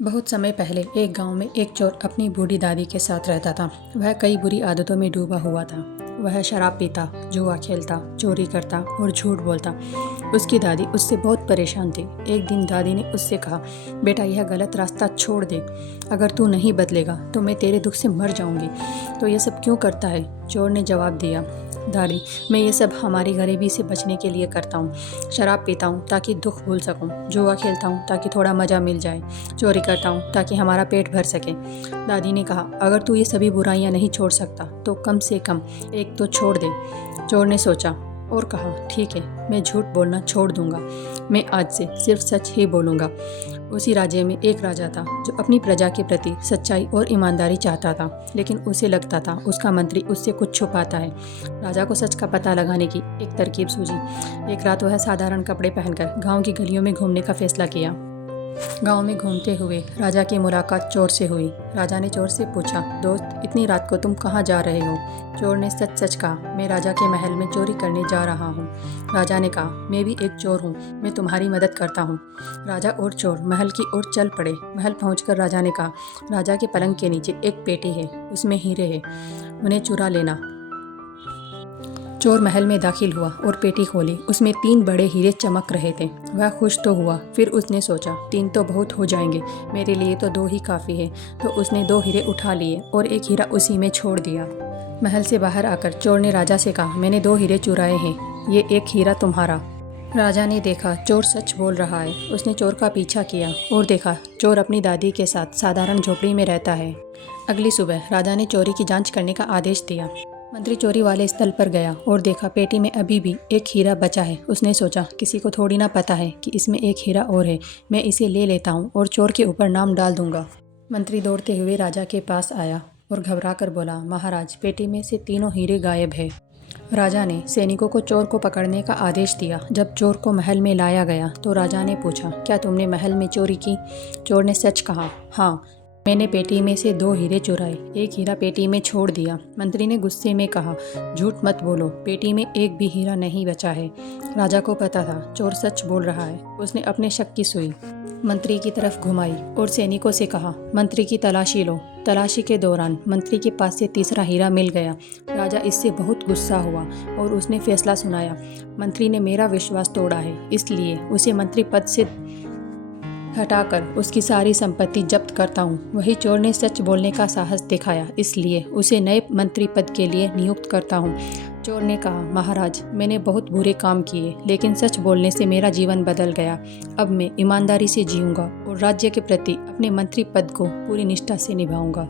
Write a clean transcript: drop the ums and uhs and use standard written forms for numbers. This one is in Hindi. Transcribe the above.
बहुत समय पहले एक गांव में एक चोर अपनी बूढ़ी दादी के साथ रहता था। वह कई बुरी आदतों में डूबा हुआ था। वह शराब पीता, जुआ खेलता, चोरी करता और झूठ बोलता। उसकी दादी उससे बहुत परेशान थी। एक दिन दादी ने उससे कहा, बेटा यह गलत रास्ता छोड़ दे। अगर तू नहीं बदलेगा तो मैं तेरे दुख से मर जाऊंगी। तो यह सब क्यों करता है? चोर ने जवाब दिया, दादी मैं ये सब हमारी गरीबी से बचने के लिए करता हूँ। शराब पीता हूँ ताकि दुख भूल सकूँ, जुआ खेलता हूँ ताकि थोड़ा मज़ा मिल जाए, चोरी करता हूँ ताकि हमारा पेट भर सके। दादी ने कहा, अगर तू ये सभी बुराइयाँ नहीं छोड़ सकता तो कम से कम एक तो छोड़ दे। चोर ने सोचा और कहा, ठीक है, मैं झूठ बोलना छोड़ दूंगा। मैं आज से सिर्फ सच ही बोलूँगा। उसी राज्य में एक राजा था जो अपनी प्रजा के प्रति सच्चाई और ईमानदारी चाहता था, लेकिन उसे लगता था उसका मंत्री उससे कुछ छुपाता है। राजा को सच का पता लगाने की एक तरकीब सूझी। एक रात वह साधारण कपड़े पहनकर गांव की गलियों में घूमने का फैसला किया। गांव में घूमते हुए राजा की मुलाकात चोर से हुई। राजा ने चोर से पूछा, दोस्त इतनी रात को तुम कहाँ जा रहे हो? चोर ने सच सच कहा, मैं राजा के महल में चोरी करने जा रहा हूँ। राजा ने कहा, मैं भी एक चोर हूँ, मैं तुम्हारी मदद करता हूँ। राजा और चोर महल की ओर चल पड़े। महल पहुँचकर राजा ने कहा, राजा के पलंग के नीचे एक पेटी है, उसमें हीरे हैं, उन्हें चुरा लेना। चोर महल में दाखिल हुआ और पेटी खोली। उसमें 3 बड़े हीरे चमक रहे थे। वह खुश तो हुआ, फिर उसने सोचा 3 तो बहुत हो जाएंगे, मेरे लिए तो 2 ही काफ़ी है। तो उसने 2 हीरे उठा लिए और एक हीरा उसी में छोड़ दिया। महल से बाहर आकर चोर ने राजा से कहा, मैंने 2 हीरे चुराए हैं, ये एक हीरा तुम्हारा। राजा ने देखा चोर सच बोल रहा है। उसने चोर का पीछा किया और देखा चोर अपनी दादी के साथ साधारण झोपड़ी में रहता है। अगली सुबह राजा ने चोरी की जांच करने का आदेश दिया। मंत्री चोरी वाले स्थल पर गया और देखा पेटी में अभी भी एक हीरा बचा है। उसने सोचा, किसी को थोड़ी ना पता है कि इसमें एक हीरा और है, मैं इसे ले लेता हूँ और चोर के ऊपर नाम डाल दूंगा। मंत्री दौड़ते हुए राजा के पास आया और घबरा कर बोला, महाराज पेटी में से 3 हीरे गायब है। राजा ने सैनिकों को चोर को पकड़ने का आदेश दिया। जब चोर को महल में लाया गया तो राजा ने पूछा, क्या तुमने महल में चोरी की? चोर ने सच कहा, हाँ, मैंने पेटी में से 2 हीरे चुराए, एक हीरा पेटी में छोड़ दिया। मंत्री ने गुस्से में कहा, झूठ मत बोलो, पेटी में एक भी हीरा नहीं बचा है। राजा को पता था चोर सच बोल रहा है। उसने अपने शक की सुई मंत्री की तरफ घुमाई और सैनिकों से कहा, मंत्री की तलाशी लो। तलाशी के दौरान मंत्री के पास से तीसरा हीरा मिल गया। राजा इससे बहुत गुस्सा हुआ और उसने फैसला सुनाया, मंत्री ने मेरा विश्वास तोड़ा है, इसलिए उसे मंत्री पद से हटाकर उसकी सारी संपत्ति जब्त करता हूँ। वही चोर ने सच बोलने का साहस दिखाया, इसलिए उसे नए मंत्री पद के लिए नियुक्त करता हूँ। चोर ने कहा, महाराज मैंने बहुत बुरे काम किए, लेकिन सच बोलने से मेरा जीवन बदल गया। अब मैं ईमानदारी से जीऊँगा और राज्य के प्रति अपने मंत्री पद को पूरी निष्ठा से निभाऊँगा।